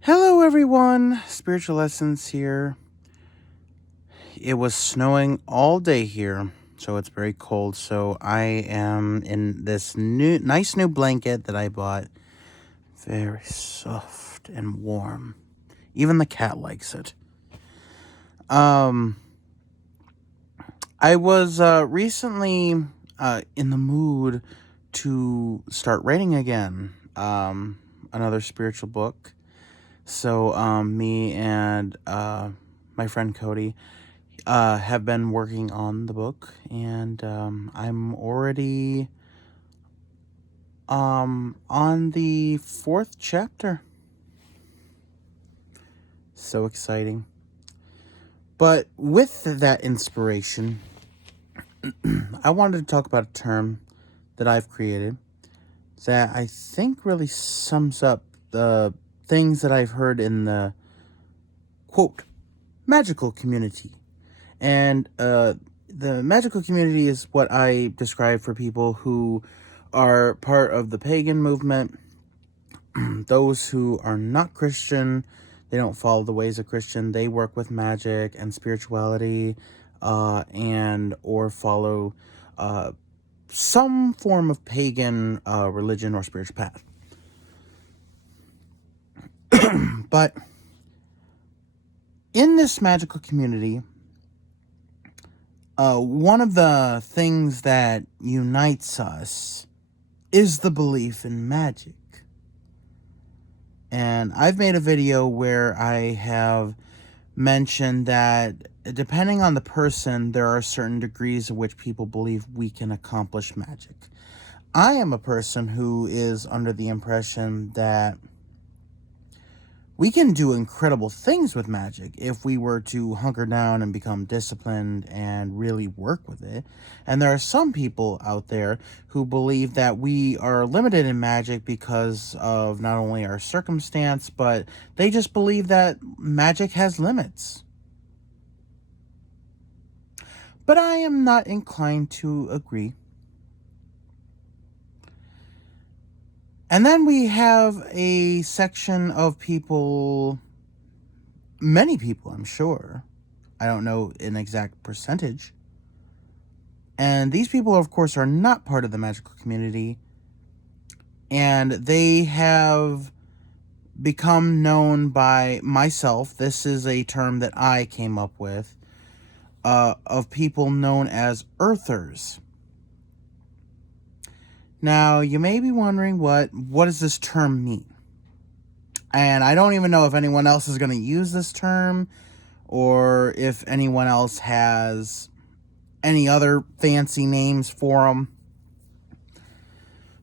Hello, everyone. Spiritual Essence here. It was snowing all day here, so it's very cold. So I am in this nice new blanket that I bought. Very soft and warm. Even the cat likes it. Um, I was recently in the mood to start writing again. Another spiritual book. So me and my friend Cody have been working on the book, and I'm already on the fourth chapter. So exciting. But with that inspiration, I wanted to talk about a term that I've created that I think really sums up the things that I've heard in the quote magical community. And the magical community is what I describe for people who are part of the pagan movement, those who are not Christian, they don't follow the ways of Christian, they work with magic and spirituality, and or follow some form of pagan religion or spiritual path. But in this magical community, one of the things that unites us is the belief in magic. And I've made a video where I have mentioned that depending on the person, there are certain degrees of which people believe we can accomplish magic. I am a person who is under the impression that we can do incredible things with magic if we were to hunker down and become disciplined and really work with it. And there are some people out there who believe that we are limited in magic because of not only our circumstance, but they just believe that magic has limits. But I am not inclined to agree. And then we have a section of people, many people, I'm sure. I don't know an exact percentage. And these people, of course, are not part of the magical community. And they have become known by myself. This is a term that I came up with, of people known as earthers. Now, you may be wondering what does this term mean? And I don't even know if anyone else is going to use this term or if anyone else has any other fancy names for them.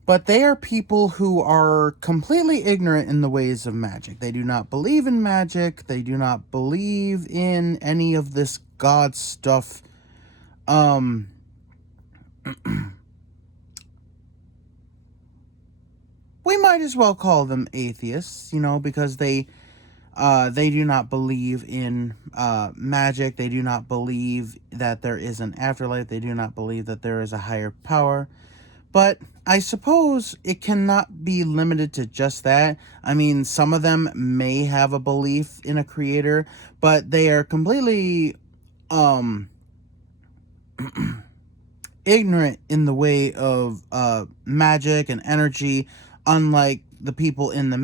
But they are people who are completely ignorant in the ways of magic. They do not believe in magic. They do not believe in any of this God stuff. We might as well call them atheists, because they do not believe in magic. They do not believe that there is an afterlife. They do not believe that there is a higher power. But I suppose it cannot be limited to just that. I mean, some of them may have a belief in a creator, but they are completely ignorant in the way of magic and energy, unlike the people in the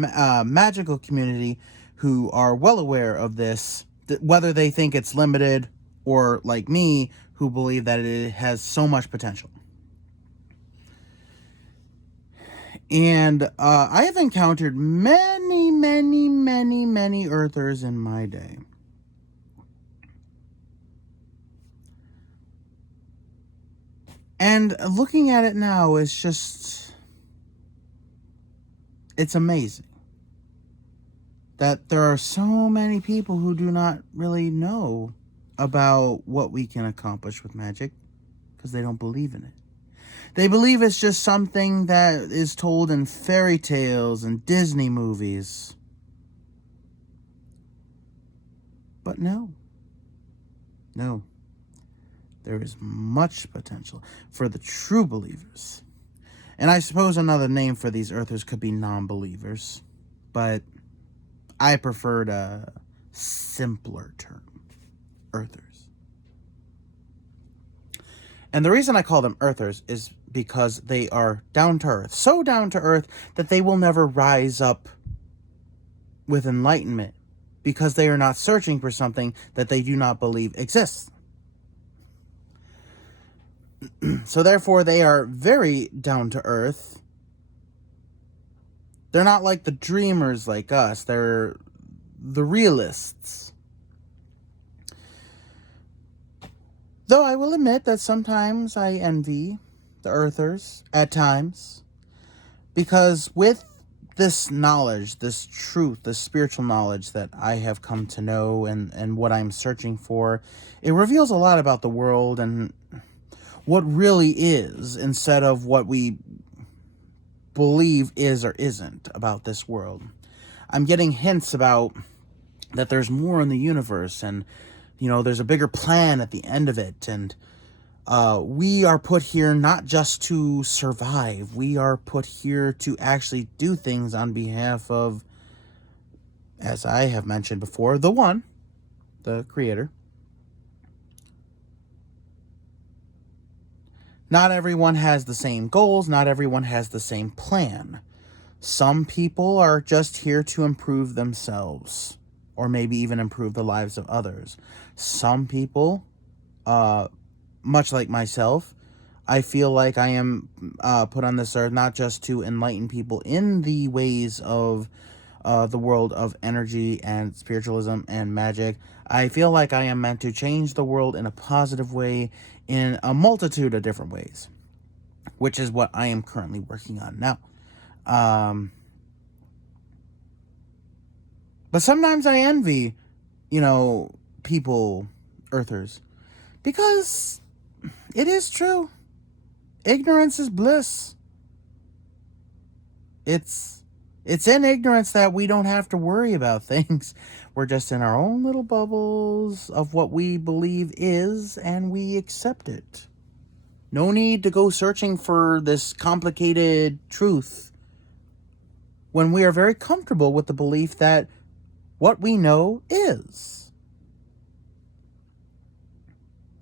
magical community who are well aware of this, whether they think it's limited or, like me, who believe that it has so much potential. And I have encountered many, many, many, many earthers in my day. And looking at it now is just, it's amazing that there are so many people who do not really know about what we can accomplish with magic because they don't believe in it. They believe it's just something that is told in fairy tales and Disney movies. But no. There is much potential for the true believers. And I suppose another name for these earthers could be non-believers. But I preferred a simpler term, earthers. And the reason I call them earthers is because they are down to earth. So down to earth that they will never rise up with enlightenment because they are not searching for something that they do not believe exists. So therefore, they are very down to earth. They're not like the dreamers like us. They're the realists. Though I will admit that sometimes I envy the earthers at times, because with this knowledge, this truth, this spiritual knowledge that I have come to know and what I'm searching for, it reveals a lot about the world and what really is instead of what we believe is or isn't about this world. I'm getting hints about that there's more in the universe and, there's a bigger plan at the end of it. And we are put here not just to survive. We are put here to actually do things on behalf of, as I have mentioned before, the One, the Creator. Not everyone has the same goals. Not everyone has the same plan. Some people are just here to improve themselves, or maybe even improve the lives of others. Some people, much like myself, I feel like I am put on this earth not just to enlighten people in the ways of the world of energy and spiritualism and magic. I feel like I am meant to change the world in a positive way in a multitude of different ways, which is what I am currently working on now. But sometimes I envy, people, earthers, because it is true. Ignorance is bliss. It's in ignorance that we don't have to worry about things. We're just in our own little bubbles of what we believe is, and we accept it. No need to go searching for this complicated truth when we are very comfortable with the belief that what we know is.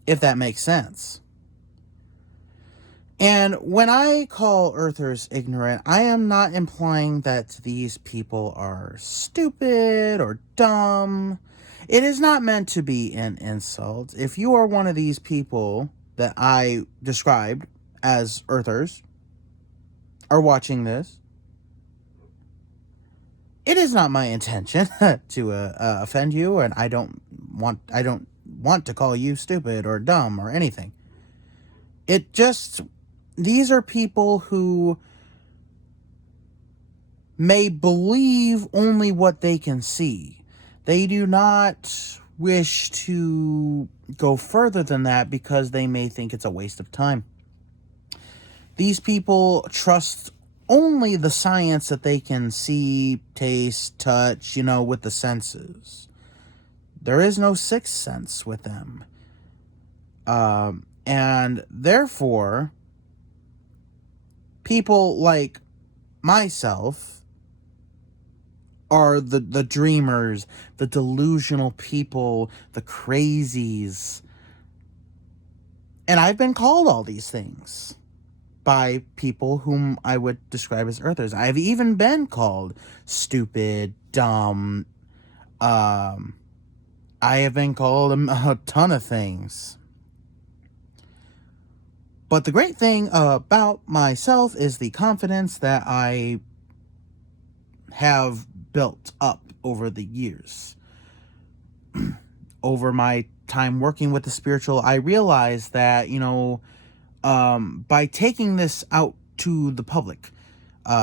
If that makes sense. And when I call earthers ignorant, I am not implying that these people are stupid or dumb. It is not meant to be an insult. If you are one of these people that I described as earthers are watching this, it is not my intention to offend you, and I don't want to call you stupid or dumb or anything. These are people who may believe only what they can see. They do not wish to go further than that because they may think it's a waste of time. These people trust only the science that they can see, taste, touch, with the senses. There is no sixth sense with them. And therefore, people like myself are the dreamers, the delusional people, the crazies. And I've been called all these things by people whom I would describe as earthers. I've even been called stupid, dumb. I have been called a ton of things. But the great thing about myself is the confidence that I have built up over the years. Over my time working with the spiritual, I realized that, by taking this out to the public,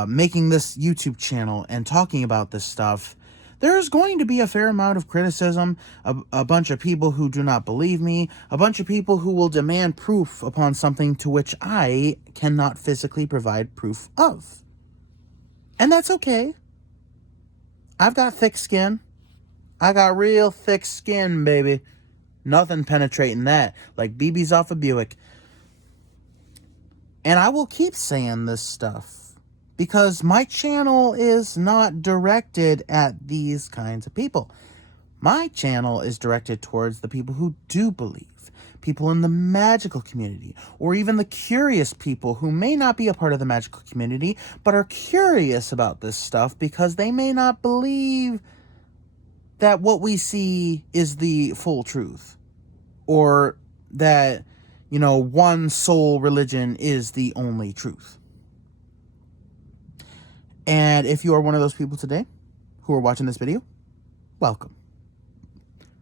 making this YouTube channel and talking about this stuff, there's going to be a fair amount of criticism, a bunch of people who do not believe me, a bunch of people who will demand proof upon something to which I cannot physically provide proof of. And that's okay. I've got thick skin. I got real thick skin, baby. Nothing penetrating that, like BB's off a Buick. And I will keep saying this stuff because my channel is not directed at these kinds of people. My channel is directed towards the people who do believe, people in the magical community, or even the curious people who may not be a part of the magical community, but are curious about this stuff because they may not believe that what we see is the full truth, or that, one sole religion is the only truth. And if you are one of those people today who are watching this video, welcome.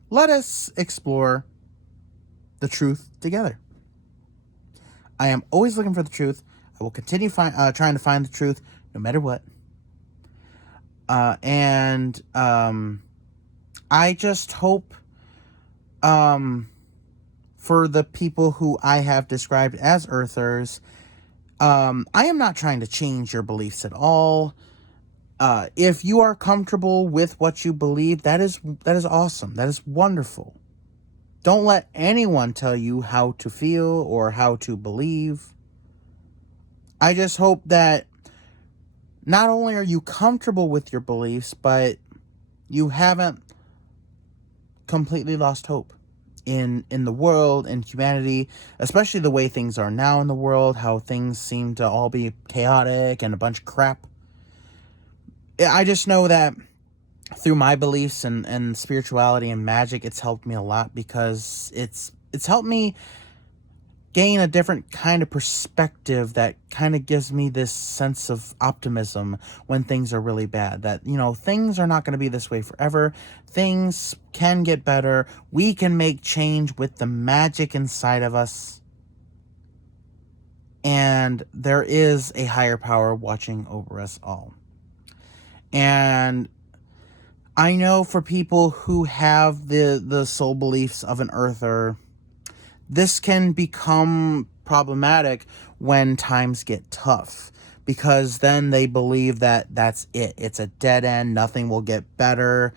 Let us explore the truth together. I am always looking for the truth. I will continue trying to find the truth no matter what. And I just hope for the people who I have described as Earthers, I am not trying to change your beliefs at all. If you are comfortable with what you believe, that is awesome. That is wonderful. Don't let anyone tell you how to feel or how to believe. I just hope that not only are you comfortable with your beliefs, but you haven't completely lost hope in the world, in humanity, especially the way things are now in the world, how things seem to all be chaotic and a bunch of crap. I just know that through my beliefs and spirituality and magic, it's helped me a lot, because it's helped me gain a different kind of perspective that kind of gives me this sense of optimism when things are really bad. That, things are not going to be this way forever. Things can get better. We can make change with the magic inside of us. And there is a higher power watching over us all. And I know for people who have the soul beliefs of an Earther, this can become problematic when times get tough, because then they believe that that's it. It's a dead end. Nothing will get better.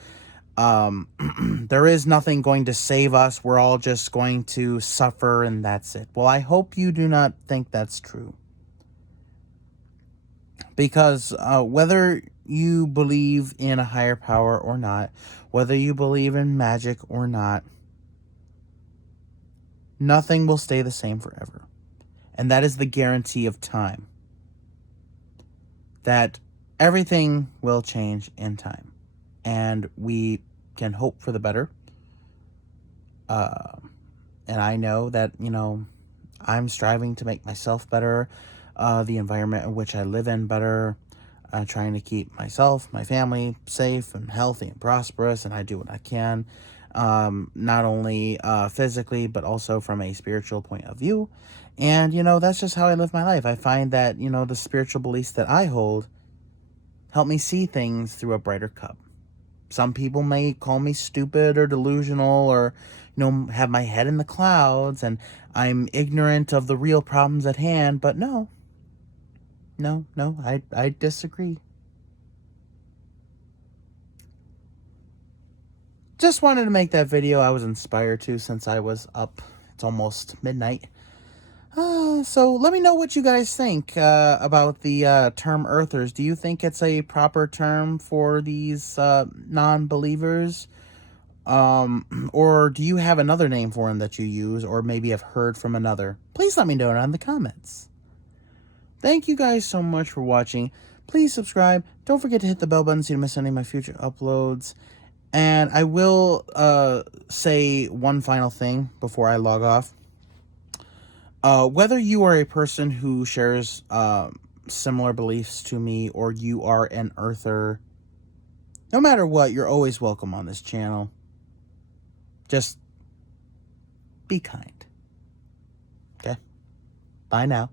There is nothing going to save us. We're all just going to suffer, and that's it. Well, I hope you do not think that's true. Because whether you believe in a higher power or not, whether you believe in magic or not, nothing will stay the same forever. And that is the guarantee of time. That everything will change in time. And we can hope for the better. And I know that, I'm striving to make myself better, the environment in which I live in better, trying to keep myself, my family safe and healthy and prosperous, and I do what I can, not only physically, but also from a spiritual point of view. And, that's just how I live my life. I find that, the spiritual beliefs that I hold help me see things through a brighter cup. Some people may call me stupid or delusional, or, have my head in the clouds and I'm ignorant of the real problems at hand. But no, I disagree. Just wanted to make that video. I was inspired to, since I was up. It's almost midnight. So let me know what you guys think about the term Earthers. Do you think it's a proper term for these non-believers? Or do you have another name for them that you use, or maybe have heard from another? Please let me know in the comments. Thank you guys so much for watching. Please subscribe. Don't forget to hit the bell button so you don't miss any of my future uploads. And I will say one final thing before I log off. Whether you are a person who shares similar beliefs to me, or you are an Earther, no matter what, you're always welcome on this channel. Just be kind. Okay? Bye now.